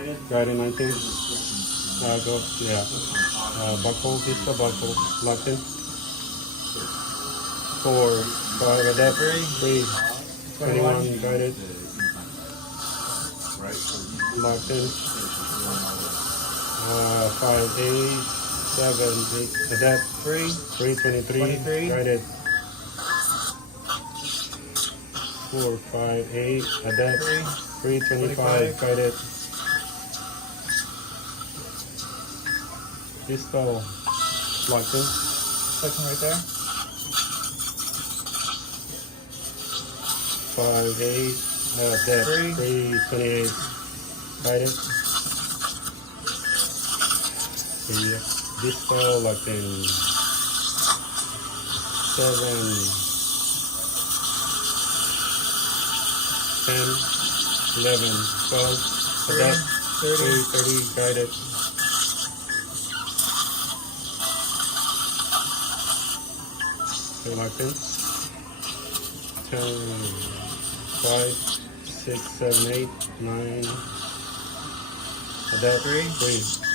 Guided 19. Go, yeah. Buckle, pistol, buckle, locked in. 4, 5, adapt. 3, 21, guided. Locked in. 5, 8, 7, 8, adapt. 3, 23, guided. 4, 5, 8, adapt. 3, 25, guided. Pistol, locked in. Section right there. 5, 8, adapt. 3, 28, guided. Pistol, locked in. 7, 10, 11, 12, adapt. 3, 30, guided. Okay, locked in. 10, 5, 6, 7, 8, 9, adapt. 3,